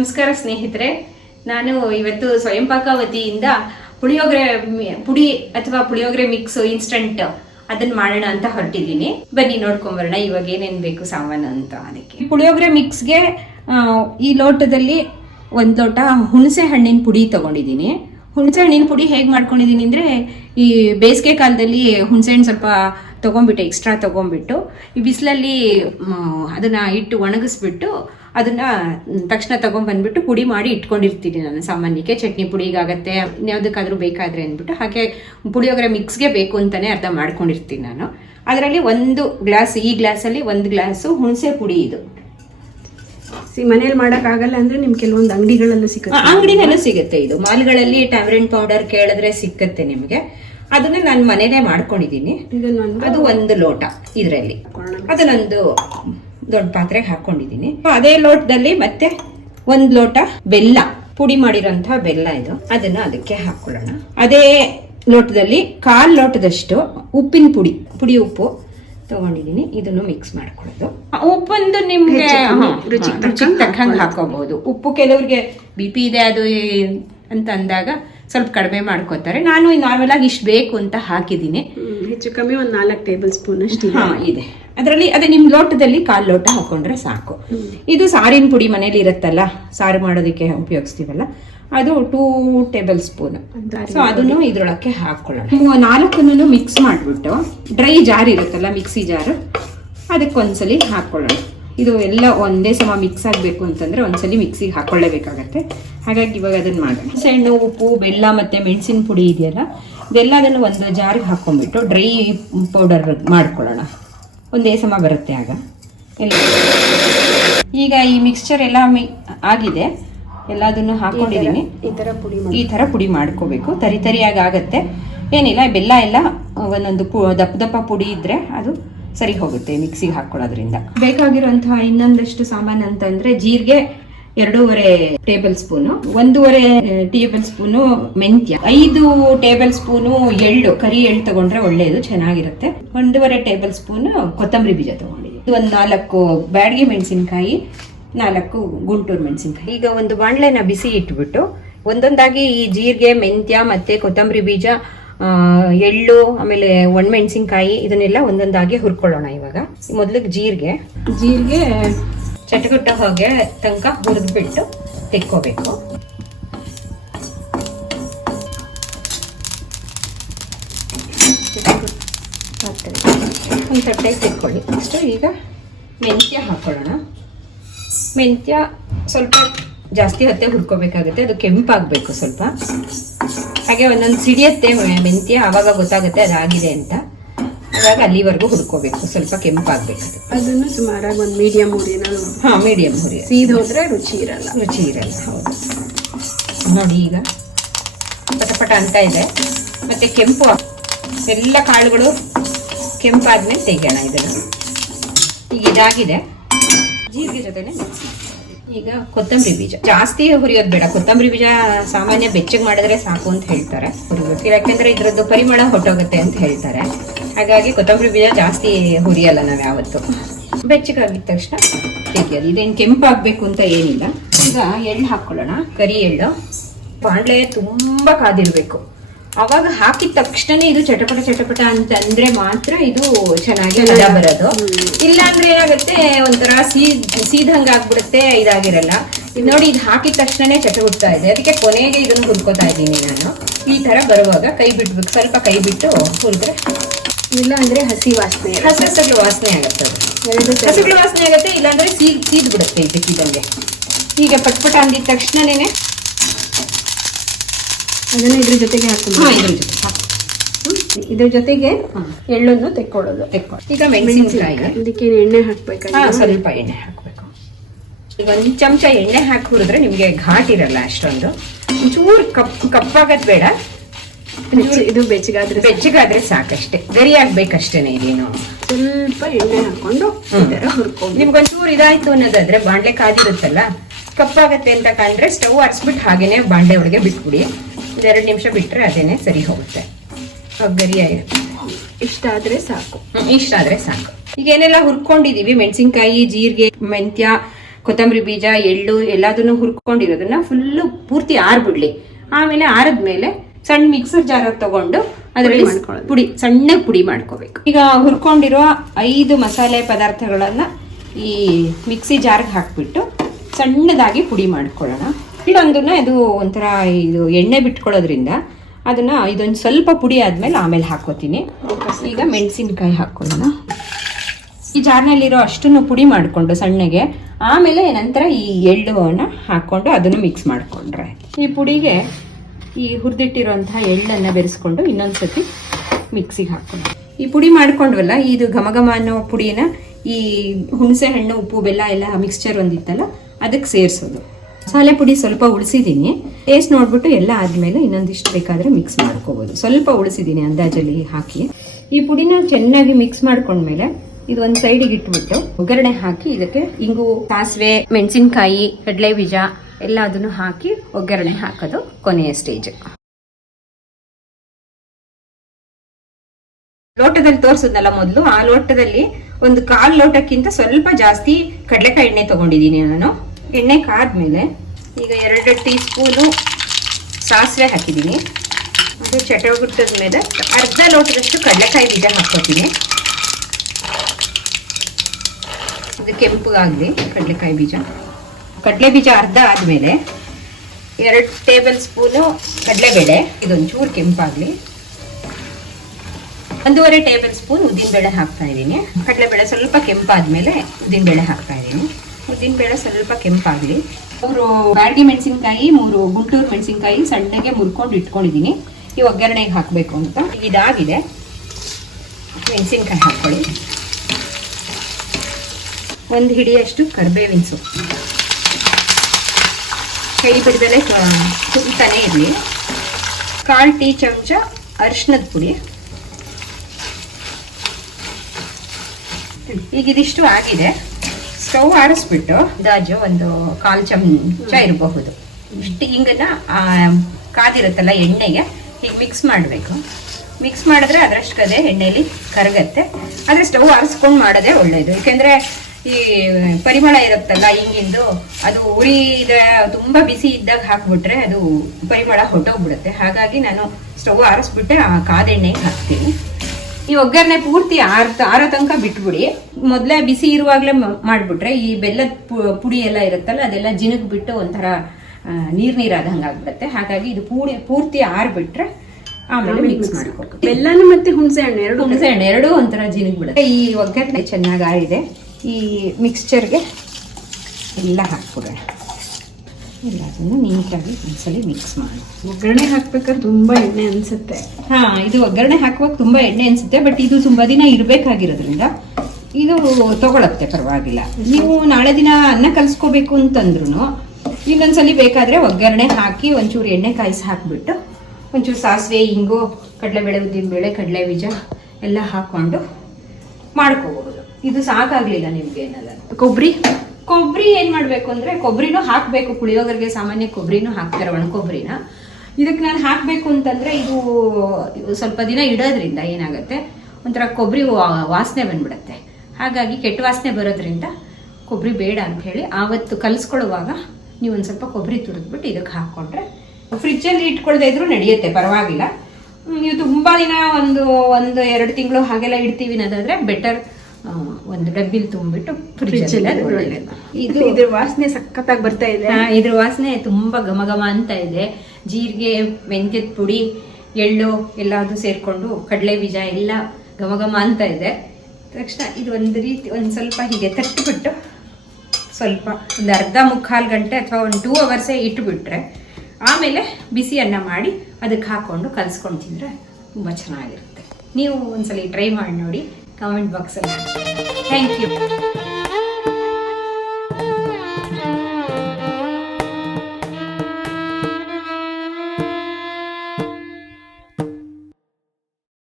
ನಮಸ್ಕಾರ ಸ್ನೇಹಿತರೆ, ನಾನು ಇವತ್ತು ಸ್ವಯಂ ಪಾಕ ವತಿಯಿಂದ ಪುಳಿಯೋಗರೆ ಪುಡಿ ಅಥವಾ ಪುಳಿಯೋಗರೆ ಮಿಕ್ಸ್ ಇನ್ಸ್ಟಂಟ್ ಅದನ್ನ ಮಾಡೋಣ ಅಂತ ಹೊರಟಿದ್ದೀನಿ. ಬನ್ನಿ ನೋಡ್ಕೊಂಬರೋಣ ಇವಾಗ ಏನೇನ್ ಬೇಕು ಸಾಮಾನು ಅಂತ. ಅದಕ್ಕೆ ಪುಳಿಯೋಗರೆ ಮಿಕ್ಸ್ಗೆ ಈ ಲೋಟದಲ್ಲಿ 1 ಲೋಟ ಹುಣಸೆ ಹಣ್ಣಿನ ಪುಡಿ ತಗೊಂಡಿದ್ದೀನಿ. ಹುಣಸೆ ಹಣ್ಣಿನ ಪುಡಿ ಹೇಗೆ ಮಾಡ್ಕೊಂಡಿದ್ದೀನಿ ಅಂದರೆ, ಈ ಬೇಸಿಗೆ ಕಾಲದಲ್ಲಿ ಹುಣಸೆ ಹಣ್ಣು ಸ್ವಲ್ಪ ತೊಗೊಂಡ್ಬಿಟ್ಟು ಎಕ್ಸ್ಟ್ರಾ ತೊಗೊಂಡ್ಬಿಟ್ಟು ಈ ಬಿಸಿಲಲ್ಲಿ ಅದನ್ನು ಇಟ್ಟು ಒಣಗಿಸ್ಬಿಟ್ಟು ಅದನ್ನು ತಕ್ಷಣ ತೊಗೊಂಡ್ಬಂದ್ಬಿಟ್ಟು ಪುಡಿ ಮಾಡಿ ಇಟ್ಕೊಂಡಿರ್ತೀನಿ ನಾನು. ಸಾಮಾನ್ಯಕ್ಕೆ ಚಟ್ನಿ ಪುಡಿಗಾಗತ್ತೆ, ಇನ್ಯಾವುದಕ್ಕಾದ್ರೂ ಬೇಕಾದರೆ ಅಂದ್ಬಿಟ್ಟು ಹಾಗೆ ಪುಳಿಯೋಗರೆ ಮಿಕ್ಸ್ಗೆ ಬೇಕು ಅಂತಲೇ ಅರ್ಧ ಮಾಡ್ಕೊಂಡಿರ್ತೀನಿ ನಾನು. ಅದರಲ್ಲಿ 1 ಗ್ಲಾಸ್, ಈ ಗ್ಲಾಸಲ್ಲಿ 1 ಗ್ಲಾಸು ಹುಣಸೆ ಪುಡಿ. ಇದು ಮನೇಲಿ ಮಾಡೋಕ್ಕಾಗಲ್ಲ ಅಂದ್ರೆ ನಿಮ್ ಕೆಲವೊಂದು ಅಂಗಡಿಗಳಲ್ಲೂ ಸಿಗುತ್ತೆ. ಅಂಗಡಿನಲ್ಲೂ ಸಿಗುತ್ತೆ. ಇದು ಮಾಲ್ಗಳಲ್ಲಿ ಟ್ಯಾಮರಿನ್ ಪೌಡರ್ ಕೇಳಿದ್ರೆ ಸಿಕ್ಕತ್ತೆ ನಿಮಗೆ. ಅದನ್ನ ನಾನು ಮನೇನೆ ಮಾಡ್ಕೊಂಡಿದ್ದೀನಿ. ಅದು 1 ಲೋಟ ಇದರಲ್ಲಿ. ಅದನ್ನೊಂದು ದೊಡ್ಡ ಪಾತ್ರೆಗೆ ಹಾಕೊಂಡಿದ್ದೀನಿ. ಅದೇ ಲೋಟದಲ್ಲಿ ಮತ್ತೆ 1 ಲೋಟ ಬೆಲ್ಲ, ಪುಡಿ ಮಾಡಿರೋಂತಹ ಬೆಲ್ಲ ಇದು. ಅದನ್ನ ಅದಕ್ಕೆ ಹಾಕೊಳ್ಳೋಣ. ಅದೇ ಲೋಟದಲ್ಲಿ 1/4 ಲೋಟದಷ್ಟು ಉಪ್ಪಿನ ಪುಡಿ ಉಪ್ಪು ತಗೊಂಡಿದ್ದೀನಿ. ಇದನ್ನು ಮಿಕ್ಸ್ ಮಾಡ್ಕೊಳ್ಳೋದು. ಉಪ್ಪೊಂದು ನಿಮ್ಗೆ ರುಚಿಗೆ ತಕ್ಕಂಗೆ ಹಾಕೋಬಹುದು. ಉಪ್ಪು ಕೆಲವ್ರಿಗೆ BP ಇದೆ ಅದು ಅಂತ ಅಂದಾಗ ಸ್ವಲ್ಪ ಕಡಿಮೆ ಮಾಡ್ಕೋತಾರೆ. ನಾನು ನಾರ್ಮಲ್ ಆಗಿ ಇಷ್ಟು ಬೇಕು ಅಂತ ಹಾಕಿದ್ದೀನಿ. ಹೆಚ್ಚು ಕಮ್ಮಿ 4 ಟೇಬಲ್ ಸ್ಪೂನ್ ಅಷ್ಟು ಇದೆ ಅದರಲ್ಲಿ. ಅದೇ ನಿಮ್ ಲೋಟದಲ್ಲಿ 1/4 ಲೋಟ ಹಾಕೊಂಡ್ರೆ ಸಾಕು. ಇದು ಸಾರಿನ ಪುಡಿ ಮನೇಲಿ ಇರುತ್ತಲ್ಲ, ಸಾರು ಮಾಡೋದಕ್ಕೆ ಉಪಯೋಗಿಸ್ತೀವಲ್ಲ, ಅದು 2 ಟೇಬಲ್ ಸ್ಪೂನ್. ಸೊ ಅದನ್ನು ಇದ್ರೊಳಕ್ಕೆ ಹಾಕೊಳ್ಳೋಣ. 4 ಮಿಕ್ಸ್ ಮಾಡಿಬಿಟ್ಟು ಡ್ರೈ ಜಾರ್ ಇರುತ್ತಲ್ಲ, ಮಿಕ್ಸಿ ಜಾರ್, ಅದಕ್ಕೊಂದ್ಸಲಿ ಹಾಕೊಳ್ಳೋಣ. ಇದು ಎಲ್ಲ ಒಂದೇ ಸಮ ಮಿಕ್ಸ್ ಆಗಬೇಕು ಅಂತಂದ್ರೆ ಒಂದ್ಸಲಿ ಮಿಕ್ಸಿಗೆ ಹಾಕೊಳ್ಳೇಬೇಕಾಗತ್ತೆ. ಹಾಗಾಗಿ ಇವಾಗ ಅದನ್ನ ಮಾಡೋಣ. ಸಣ್ಣ ಉಪ್ಪು, ಬೆಲ್ಲ ಮತ್ತೆ ಮೆಣಸಿನ ಪುಡಿ ಇದೆಯಲ್ಲ, ಇದೆಲ್ಲ ಅದನ್ನು ಒಂದು ಜಾರಿಗೆ ಹಾಕೊಂಡ್ಬಿಟ್ಟು ಡ್ರೈ ಪೌಡರ್ ಮಾಡ್ಕೊಳ್ಳೋಣ. ಒಂದೇ ಸಮ ಬರುತ್ತೆ ಆಗ ಎಲ್ಲ. ಈಗ ಈ ಮಿಕ್ಸ್ಚರ್ ಎಲ್ಲ ಆಗಿದೆ, ಎಲ್ಲದನ್ನು ಹಾಕೊಂಡಿದ್ದೀನಿ. ಈ ತರ ಪುಡಿ ಮಾಡ್ಕೋಬೇಕು. ತರಿಯಾಗಿ ಆಗತ್ತೆ, ಏನಿಲ್ಲ. ಬೆಲ್ಲ ಎಲ್ಲ ಒಂದೊಂದು ದಪ್ಪ ಪುಡಿ ಇದ್ರೆ ಅದು ಸರಿ ಹೋಗುತ್ತೆ ಮಿಕ್ಸಿಗೆ ಹಾಕೊಳ್ಳೋದ್ರಿಂದ. ಬೇಕಾಗಿರುವಂತಹ ಇನ್ನೊಂದಷ್ಟು ಸಾಮಾನು ಅಂತಂದ್ರೆ, ಜೀರಿಗೆ 2.5 ಟೇಬಲ್ ಸ್ಪೂನು, 1.5 ಟೇಬಲ್ ಸ್ಪೂನು ಮೆಂತ್ಯ, 5 ಟೇಬಲ್ ಸ್ಪೂನು ಎಳ್ಳು, ಕರಿ ಎಳ್ಳು ತಗೊಂಡ್ರೆ ಒಳ್ಳೇದು, ಚೆನ್ನಾಗಿರುತ್ತೆ. 1.5 ಟೇಬಲ್ ಸ್ಪೂನು ಕೊತ್ತಂಬರಿ ಬೀಜ ತಗೊಂಡಿದ್ದೀನಿ. 4 ಬ್ಯಾಡಗಿ ಮೆಣಸಿನ್ಕಾಯಿ, 4 ಗುಂಟೂರು ಮೆಣಸಿನ್ಕಾಯಿ. ಈಗ ಒಂದು ಬಾಣಲೆನ ಬಿಸಿ ಇಟ್ಬಿಟ್ಟು ಒಂದೊಂದಾಗಿ ಈ ಜೀರಿಗೆ, ಮೆಂತ್ಯ ಮತ್ತೆ ಕೊತ್ತಂಬರಿ ಬೀಜ, ಎಳ್ಳು, ಆಮೇಲೆ ಒಣಮೆಣಸಿನ್ಕಾಯಿ, ಇದನ್ನೆಲ್ಲ ಒಂದೊಂದಾಗಿ ಹುರ್ಕೊಳ್ಳೋಣ. ಇವಾಗ ಮೊದಲಿಗೆ ಜೀರಿಗೆ ಚಟಗುಟ್ಟ ಹೋಗಿ ತನಕ ಹುರಿದ್ಬಿಟ್ಟು ತೆಕ್ಕೋಬೇಕು. ಒಂದು ತಟ್ಟೆಗೆ ತೆಕ್ಕೊಳ್ಳಿ. ಅಷ್ಟು ಈಗ ಮೆಂತ್ಯ ಹಾಕೊಳ್ಳೋಣ. ಮೆಂತ್ಯ ಸ್ವಲ್ಪ ಜಾಸ್ತಿ ಹೊತ್ತೆ ಹುರ್ಕೋಬೇಕಾಗುತ್ತೆ, ಅದು ಕೆಂಪಾಗಬೇಕು ಸ್ವಲ್ಪ. ಹಾಗೆ ಒಂದೊಂದು ಸಿಡಿಯತ್ತೆ ಮೆಂತ್ಯ, ಆವಾಗ ಗೊತ್ತಾಗುತ್ತೆ ಅದಾಗಿದೆ ಅಂತ. ಹಾಗಾಗಿ ಅಲ್ಲಿವರೆಗೂ ಹುರ್ಕೋಬೇಕು, ಸ್ವಲ್ಪ ಕೆಂಪಾಗಬೇಕು. ಅದನ್ನು ಸುಮಾರಾಗಿ ಒಂದು ಮೀಡಿಯಂ ಹುರಿನ. ಮೀಡಿಯಂ ಹುರಿ. ಸೀದ್ ಹೋದ್ರೆ ರುಚಿ ಇರಲ್ಲ. ಹೌದು ನೋಡಿ, ಈಗ ಪಟಪಟ ಅಂತ ಇದೆ. ಮತ್ತೆ ಕೆಂಪು ಎಲ್ಲ ಕಾಳುಗಳು ಕೆಂಪಾದ್ಮೇಲೆ ತೆಗೆಯೋಣ ಇದನ್ನು. ಈಗ ಇದಾಗಿದೆ. ಜೀರಿಗೆ ಜೊತೆನೆ ಈಗ ಕೊತ್ತಂಬರಿ ಬೀಜ ಜಾಸ್ತಿ ಹುರಿಯೋದು ಬೇಡ. ಕೊತ್ತಂಬರಿ ಬೀಜ ಸಾಮಾನ್ಯ ಬೆಚ್ಚಗೆ ಮಾಡಿದ್ರೆ ಸಾಕು ಅಂತ ಹೇಳ್ತಾರೆ ಹುರಿಬೇಕು, ಯಾಕೆಂದ್ರೆ ಇದ್ರದ್ದು ಪರಿಮಳ ಹೊಟ್ಟೋಗುತ್ತೆ ಅಂತ ಹೇಳ್ತಾರೆ. ಹಾಗಾಗಿ ಕೊತ್ತಂಬರಿ ಬೀಜ ಜಾಸ್ತಿ ಹುರಿಯಲ್ಲ ನಾವು ಯಾವತ್ತು. ಬೆಚ್ಚಗಾಗಿದ ತಕ್ಷಣ ತೆಗಿಯೋದು. ಇದೇನು ಕೆಂಪಾಗಬೇಕು ಅಂತ ಏನಿಲ್ಲ. ಈಗ ಎಳ್ಳು ಹಾಕೊಳ್ಳೋಣ. ಕರಿ ಎಳ್ಳು. ಬಾಣಲೆ ತುಂಬಾ ಕಾದಿರ್ಬೇಕು. ಅವಾಗ ಹಾಕಿದ ತಕ್ಷಣ ಇದು ಚಟಪಟ ಅಂತ ಅಂದ್ರೆ ಮಾತ್ರ ಇದು ಚೆನ್ನಾಗಿ ಹದ ಬರೋದು. ಇಲ್ಲ ಅಂದ್ರೆ ಏನಾಗುತ್ತೆ, ಒಂಥರ ಸೀದಂಗ ಆಗ್ಬಿಡುತ್ತೆ, ಇದಾಗಿರಲ್ಲ. ನೋಡಿ, ಇದು ಹಾಕಿದ ತಕ್ಷಣನೇ ಚಟಗುಡ್ತಾ ಇದೆ. ಅದಕ್ಕೆ ಕೊನೆಗೆ ಇದನ್ನು ಹುರ್ಕೋತಾ ಇದ್ದೀನಿ ನಾನು. ಈ ತರ ಬರುವಾಗ ಕೈ ಬಿಡ್ಬೇಕು, ಸ್ವಲ್ಪ ಕೈ ಬಿಟ್ಟು ಹುರಿದ್ರೆ. ಇಲ್ಲ ಅಂದ್ರೆ ಹಸಿ ವಾಸನೆ, ಹಸರು ವಾಸನೆ ಆಗುತ್ತೆ. ಹಸಿರು ವಾಸನೆ ಆಗುತ್ತೆ. ಇಲ್ಲಾಂದ್ರೆ ಸೀದ್ ಬಿಡುತ್ತೆ ಇದಕ್ಕಿದಂಗೆ. ಈಗ ಪಟ್ಪಟ ಅಂದಿದ ತಕ್ಷಣನೇ ಅದನ್ನ ಇದ್ರ ಜೊತೆಗೆ ಹಾಕೊಂಡು ಇದ್ರ ಜೊತೆಗೆ ಎಳ್ಳನ್ನು ತೆಕ್ಕೊಳ್ಳೋದು. ಈಗ ಮೆಣಸಿನಕಾಯಿ, ಇದಕ್ಕೆ ಎಣ್ಣೆ ಹಾಕ್ಬೇಕು. ಸ್ವಲ್ಪ ಎಣ್ಣೆ ಹಾಕ್ಬೇಕು. ಈಗ 1 ಚಮಚ ಎಣ್ಣೆ ಹಾಕಿ ಹುರಿದ್ರೆ ನಿಮ್ಗೆ ಘಾಟ್ ಇರಲ್ಲ ಅಷ್ಟೊಂದು. ಒಂಚೂರು ಕಪ್ಪಾಗದ್ ಬೇಡ. ಇದು ಬೆಚ್ಚಗಾದ್ರೆ ಸಾಕಷ್ಟೇ, ಗರಿ ಆಗ್ಬೇಕಷ್ಟೇನೆ. ಇದೇನು ಸ್ವಲ್ಪ ಎಣ್ಣೆ ಹಾಕೊಂಡು ಹುರ್ಕೊಂಡು ನಿಮ್ಗೊಂಚೂರು ಇದಾಯ್ತು ಅನ್ನೋದಾದ್ರೆ, ಬಾಂಡ್ಲೆ ಕಾದಿರುತ್ತಲ್ಲ, ಕಪ್ಪಾಗತ್ತೆ ಅಂತ ಕಂಡ್ರೆ ಸ್ಟವ್ ಆರಿಸ್ಬಿಟ್ಟು ಹಾಗೇನೆ ಬಾಂಡೆ ಒಳಗೆ ಬಿಟ್ಬಿಡಿ. 2 ನಿಮಿಷ ಬಿಟ್ರೆ ಅದೇನೆ ಸರಿ ಹೋಗುತ್ತೆ. ಗರಿ ಆಗಿರುತ್ತೆ. ಇಷ್ಟಾದ್ರೆ ಸಾಕು. ಈಗ ಏನೆಲ್ಲ ಹುರ್ಕೊಂಡಿದೀವಿ, ಮೆಣಸಿನ್ಕಾಯಿ, ಜೀರಿಗೆ, ಮೆಂತ್ಯ, ಕೊತ್ತಂಬರಿ ಬೀಜ, ಎಳ್ಳು ಎಲ್ಲದನ್ನು ಹುರ್ಕೊಂಡಿರೋದನ್ನ ಫುಲ್ಲು ಪೂರ್ತಿ ಆರ್ಬಿಡ್ಲಿ. ಆಮೇಲೆ ಆರದ್ಮೇಲೆ ಸಣ್ಣ ಮಿಕ್ಸರ್ ಜಾರ್ ತಗೊಂಡು ಅದರಲ್ಲಿ ಸಣ್ಣಗೆ ಪುಡಿ ಮಾಡ್ಕೋಬೇಕು. ಈಗ ಹುರ್ಕೊಂಡಿರೋ 5 ಮಸಾಲೆ ಪದಾರ್ಥಗಳನ್ನ ಈ ಮಿಕ್ಸಿ ಜಾರ್ಗೆ ಹಾಕ್ಬಿಟ್ಟು ಸಣ್ಣದಾಗಿ ಪುಡಿ ಮಾಡ್ಕೊಳ್ಳೋಣ. ಇಲ್ಲೊಂದನ್ನ ಇದು ಒಂಥರ ಇದು ಎಣ್ಣೆ ಬಿಟ್ಕೊಳ್ಳೋದ್ರಿಂದ ಅದನ್ನ ಇದೊಂದು ಸ್ವಲ್ಪ ಪುಡಿ ಆದ್ಮೇಲೆ ಆಮೇಲೆ ಹಾಕೋತೀನಿ. ಈಗ ಮೆಣಸಿನ್ಕಾಯಿ ಹಾಕೊಳ್ಳೋಣ. ಈ ಜಾರ್ನಲ್ಲಿರೋ ಅಷ್ಟನ್ನು ಪುಡಿ ಮಾಡಿಕೊಂಡು ಸಣ್ಣಗೆ, ಆಮೇಲೆ ನಂತರ ಈ ಎಳ್ಳನ್ನ ಹಾಕ್ಕೊಂಡು ಅದನ್ನು ಮಿಕ್ಸ್ ಮಾಡಿಕೊಂಡ್ರೆ ಈ ಪುಡಿಗೆ ಈ ಹುರಿದಿಟ್ಟಿರುವಂತಹ ಎಳ್ಳನ್ನು ಬೆರೆಸ್ಕೊಂಡು ಇನ್ನೊಂದ್ಸತಿ ಮಿಕ್ಸಿಗೆ ಹಾಕೊಂಡು ಈ ಪುಡಿ ಮಾಡ್ಕೊಂಡ್ವಲ್ಲ, ಇದು ಘಮ ಘಮ ಅನ್ನೋ ಪುಡಿನ ಈ ಹುಣಸೆ ಹಣ್ಣು, ಉಪ್ಪು, ಬೆಲ್ಲ ಎಲ್ಲ ಮಿಕ್ಸ್ಚರ್ ಒಂದಿತ್ತಲ್ಲ ಅದಕ್ಕೆ ಸೇರಿಸೋದು. ಮಸಾಲೆ ಪುಡಿ ಸ್ವಲ್ಪ ಉಳಿಸಿದ್ದೀನಿ. ಟೇಸ್ಟ್ ನೋಡ್ಬಿಟ್ಟು ಎಲ್ಲ ಆದಮೇಲೆ ಇನ್ನೊಂದಿಷ್ಟು ಬೇಕಾದರೆ ಮಿಕ್ಸ್ ಮಾಡ್ಕೋಬೋದು. ಸ್ವಲ್ಪ ಉಳಿಸಿದ್ದೀನಿ ಅಂದಾಜಲ್ಲಿ ಹಾಕಿ. ಈ ಪುಡಿನ ಚೆನ್ನಾಗಿ ಮಿಕ್ಸ್ ಮಾಡ್ಕೊಂಡ್ಮೇಲೆ ಇದು ಒಂದು ಸೈಡಿಗೆ ಇಟ್ಬಿಟ್ಟು ಒಗ್ಗರಣೆ ಹಾಕಿ ಇದಕ್ಕೆ ಇಂಗು, ಸಾಸಿವೆ, ಮೆಣಸಿನ್ಕಾಯಿ, ಕಡಲೆ ಬೀಜ ಎಲ್ಲ ಅದನ್ನು ಹಾಕಿ ಒಗ್ಗರಣೆ ಹಾಕೋದು ಕೊನೆಯ ಸ್ಟೇಜ್. ಲೋಟದಲ್ಲಿ ತೋರಿಸಿದ್ನಲ್ಲ ಮೊದಲು, ಆ ಲೋಟದಲ್ಲಿ ಒಂದು 1/4 ಲೋಟಕ್ಕಿಂತ ಸ್ವಲ್ಪ ಜಾಸ್ತಿ ಕಡಲೆಕಾಯಿ ಎಣ್ಣೆ ತಗೊಂಡಿದ್ದೀನಿ ನಾನು. ಎಣ್ಣೆ ಕಾದ್ಮೇಲೆ ಈಗ 2 ಟೀ ಸ್ಪೂನು ಸಾಸಿವೆ ಹಾಕಿದ್ದೀನಿ. ಅದು ಚಟಗುಟ್ಟದ ಮೇಲೆ ಅರ್ಧ ಲೋಟದಷ್ಟು ಕಡಲೆಕಾಯಿ ಬೀಜ ಹಾಕ್ಕೋತೀನಿ. ಇದು ಕೆಂಪುಗಾಗಲಿ ಕಡಲೆಕಾಯಿ ಬೀಜ. ಕಡಲೆ ಬೀಜ ಅರ್ಧ ಆದಮೇಲೆ 2 ಟೇಬಲ್ ಸ್ಪೂನು ಕಡಲೆಬೇಳೆ, ಇದೊಂಚೂರು ಕೆಂಪಾಗಲಿ. 1.5 ಟೇಬಲ್ ಸ್ಪೂನ್ ಉದ್ದಿನಬೇಳೆ ಹಾಕ್ತಾ ಇದ್ದೀನಿ. ಕಡಲೆಬೇಳೆ ಸ್ವಲ್ಪ ಕೆಂಪಾದ್ಮೇಲೆ ಉದ್ದಿನಬೇಳೆ ಹಾಕ್ತಾ ಇದ್ದೀನಿ. ಉದ್ದಿನಬೇಳೆ ಸ್ವಲ್ಪ ಕೆಂಪಾಗಲಿ. 3 ಬ್ಯಾಡಗಿ ಮೆಣಸಿನ್ಕಾಯಿ, 3 ಗುಂಟೂರು ಮೆಣಸಿನ್ಕಾಯಿ ಸಣ್ಣಗೆ ಮುರ್ಕೊಂಡು ಇಟ್ಕೊಂಡಿದ್ದೀನಿ. ಈ ಒಗ್ಗರಣೆಗೆ ಹಾಕಬೇಕು ಅಂತ. ಇದಾಗಿದೆ. ಮೆಣಸಿನ್ಕಾಯಿ ಹಾಕ್ಕೊಳ್ಳಿ. 1 ಹಿಡಿಯಷ್ಟು ಕರಿಬೇವಿನ ಸೊಪ್ಪು. ಕೈ ಬಿಡದಲ್ಲೇ ಕುದಿತಾನೆ ಇರಲಿ. 1/4 ಟೀ ಚಮಚ ಅರಿಶಿನದ ಪುಡಿ. ಈಗ ಇದಿಷ್ಟು ಆಗಿದೆ. ಸ್ಟವ್ ಆರಿಸ್ಬಿಟ್ಟು ಅಂದಾಜು ಒಂದು 1/4 ಚಮಚ ಇರಬಹುದು ಇಷ್ಟು ಹಿಂಗನ್ನ ಕಾದಿರುತ್ತಲ್ಲ ಎಣ್ಣೆಗೆ ಹೀಗೆ ಮಿಕ್ಸ್ ಮಾಡಬೇಕು. ಮಿಕ್ಸ್ ಮಾಡಿದ್ರೆ ಅದರಷ್ಟು ಕದೆ ಎಣ್ಣೆಯಲ್ಲಿ ಕರಗತ್ತೆ. ಆದರೆ ಸ್ಟವ್ ಆರಿಸ್ಕೊಂಡು ಮಾಡೋದೇ ಒಳ್ಳೆಯದು. ಯಾಕೆಂದರೆ ಈ ಪರಿಮಳ ಇರುತ್ತಲ್ಲ ಹಿಂಗಿಂದು, ಅದು ಉರಿದ ತುಂಬ ಬಿಸಿ ಇದ್ದಾಗ ಹಾಕ್ಬಿಟ್ರೆ ಅದು ಪರಿಮಳ ಹೊಟ್ಟೋಗ್ಬಿಡುತ್ತೆ. ಹಾಗಾಗಿ ನಾನು ಸ್ಟವ್ ಆರಿಸ್ಬಿಟ್ಟೆ ಆ ಕಾದೆಣ್ಣೆಗೆ ಹಾಕ್ತೀನಿ. ಈ ಒಗ್ಗರಣೆ ಪೂರ್ತಿ ಆರೋ ತನಕ ಬಿಟ್ಬಿಡಿ. ಮೊದಲೇ ಬಿಸಿ ಇರುವಾಗಲೇ ಮಾಡಿಬಿಟ್ರೆ ಈ ಬೆಲ್ಲದ ಪುಡಿ ಎಲ್ಲ ಇರುತ್ತಲ್ಲ ಅದೆಲ್ಲ ಜಿನಗ್ ಬಿಟ್ಟು ಒಂಥರ ನೀರಾದ ಹಂಗಾಗ್ಬಿಡುತ್ತೆ. ಹಾಗಾಗಿ ಇದು ಪೂರ್ತಿ ಆರ್ಬಿಟ್ರೆ ಆಮೇಲೆ ಮಿಕ್ಸ್ ಮಾಡ್ಕೊಬೇಕು. ಬೆಲ್ಲನು ಮತ್ತೆ ಹುಣಸೆ ಹಣ್ಣು ಎರಡೂ ಒಂಥರ ಜಿನಗ್ ಬಿಡುತ್ತೆ. ಈ ಒಗ್ಗರಣೆ ಚೆನ್ನಾಗಿ ಆರಿದೆ. ಈ ಮಿಕ್ಸ್ಚರ್ಗೆ ಎಲ್ಲ ಹಾಕ್ಬಿಡೋಣ. ಎಲ್ಲದನ್ನು ನೀಟಾಗಿ ಒಂದ್ಸಲಿ ಮಿಕ್ಸ್ ಮಾಡಿ. ಒಗ್ಗರಣೆ ಹಾಕ್ಬೇಕಾದ್ರೆ ತುಂಬಾ ಎಣ್ಣೆ ಅನ್ಸುತ್ತೆ. ಇದು ಒಗ್ಗರಣೆ ಹಾಕುವಾಗ ತುಂಬಾ ಎಣ್ಣೆ ಅನ್ಸುತ್ತೆ. ಬಟ್ ಇದು ತುಂಬಾ ದಿನ ಇರಬೇಕಾಗಿರೋದ್ರಿಂದ ಇದು ತಗೊಳತ್ತೆ, ಪರವಾಗಿಲ್ಲ. ನೀವು ನಾಳೆ ದಿನ ಅನ್ನ ಕಲಿಸ್ಕೋಬೇಕು ಅಂತಂದ್ರೂ ಇನ್ನೊಂದ್ಸಲಿ ಬೇಕಾದ್ರೆ ಒಗ್ಗರಣೆ ಹಾಕಿ ಒಂಚೂರು ಎಣ್ಣೆ ಕಾಯಿಸಿ ಹಾಕ್ಬಿಟ್ಟು ಒಂಚೂರು ಸಾಸಿವೆ, ಇಂಗು, ಕಡಲೆಬೇಳೆ, ಉದ್ದಿನಬೇಳೆ, ಕಡಲೆ ಬೀಜ ಎಲ್ಲ ಹಾಕೊಂಡು ಮಾಡ್ಕೋಬಹುದು. ಇದು ಸಾಕಾಗ್ಲಿಲ್ಲ ನಿಮ್ಗೆ ಏನಲ್ಲ. ಕೊಬ್ಬರಿ ಏನ್ ಮಾಡ್ಬೇಕು ಅಂದ್ರೆ ಕೊಬ್ಬರಿನೂ ಹಾಕ್ಬೇಕು. ಪುಳಿಯೋಗರೆಗೆ ಸಾಮಾನ್ಯ ಕೊಬ್ಬರಿನೂ ಹಾಕ್ತಾರೆ, ಒಣ ಕೊಬ್ಬರಿನ. ಇದಕ್ಕೆ ನಾನು ಹಾಕ್ಬೇಕು ಅಂತಂದ್ರೆ ಇದು ಸ್ವಲ್ಪ ದಿನ ಇಡೋದ್ರಿಂದ ಏನಾಗುತ್ತೆ, ಒಂಥರ ಕೊಬ್ಬರಿ ವಾಸನೆ ಬಂದ್ಬಿಡತ್ತೆ. ಹಾಗಾಗಿ ಕೆಟ್ಟ ವಾಸನೆ ಬರೋದ್ರಿಂದ ಕೊಬ್ಬರಿ ಬೇಡ ಅಂತ ಹೇಳಿ ಆವತ್ತು ಕಲಿಸ್ಕೊಳ್ಳುವಾಗ ನೀವು ಒಂದು ಸ್ವಲ್ಪ ಕೊಬ್ಬರಿ ತುರಿದ್ಬಿಟ್ಟು ಇದಕ್ಕೆ ಹಾಕ್ಕೊಂಡ್ರೆ ಫ್ರಿಜ್ಜಲ್ಲಿ ಇಟ್ಕೊಳ್ದೇ ಇದ್ರೂ ನಡೆಯುತ್ತೆ, ಪರವಾಗಿಲ್ಲ. ನೀವು ತುಂಬಾ ದಿನ ಒಂದು 1-2 ತಿಂಗಳು ಹಾಗೆಲ್ಲ ಇಡ್ತೀವಿ ಅನ್ನೋದಾದ್ರೆ ಬೆಟರ್ ಒಂದು ಡಬ್ಬಿಲಿ ತುಂಬಿಟ್ಟು ಫ್ರಿಜ್ ಇದ್ರ ವಾಸನೆ ಸಖತ್ತಾಗಿ ಬರ್ತಾ ಇದೆ. ಇದ್ರ ವಾಸನೆ ತುಂಬಾ ಘಮ ಘಮ ಅಂತ ಇದೆ. ಜೀರಿಗೆ, ಮೆಂತ್ಯದ ಪುಡಿ, ಎಳ್ಳು ಎಲ್ಲದು ಸೇರ್ಕೊಂಡು ಕಡಲೆ ಬೀಜ ಎಲ್ಲ ಘಮ ಘಮ ಅಂತ ಇದೆ. ತಕ್ಷಣ ಇದು ಒಂದು ರೀತಿ ಒಂದು ಸ್ವಲ್ಪ ಹೀಗೆ ತಟ್ಟಿಬಿಟ್ಟು ಸ್ವಲ್ಪ ಒಂದು ಅರ್ಧ-ಮುಕ್ಕಾಲು ಗಂಟೆ ಅಥವಾ ಒಂದು 2 ಅವರ್ಸೇ ಇಟ್ಟುಬಿಟ್ರೆ ಆಮೇಲೆ ಬಿಸಿ ಅನ್ನ ಮಾಡಿ ಅದಕ್ಕೆ ಹಾಕೊಂಡು ಕಲಿಸ್ಕೊಂಡು ತಿಂದರೆ ತುಂಬ ಚೆನ್ನಾಗಿರುತ್ತೆ. ನೀವು ಒಂದ್ಸಲಿ ಟ್ರೈ ಮಾಡಿ ನೋಡಿ. ಕಮೆಂಟ್ ಬಾಕ್ಸಲ್ಲಿ. Thank you.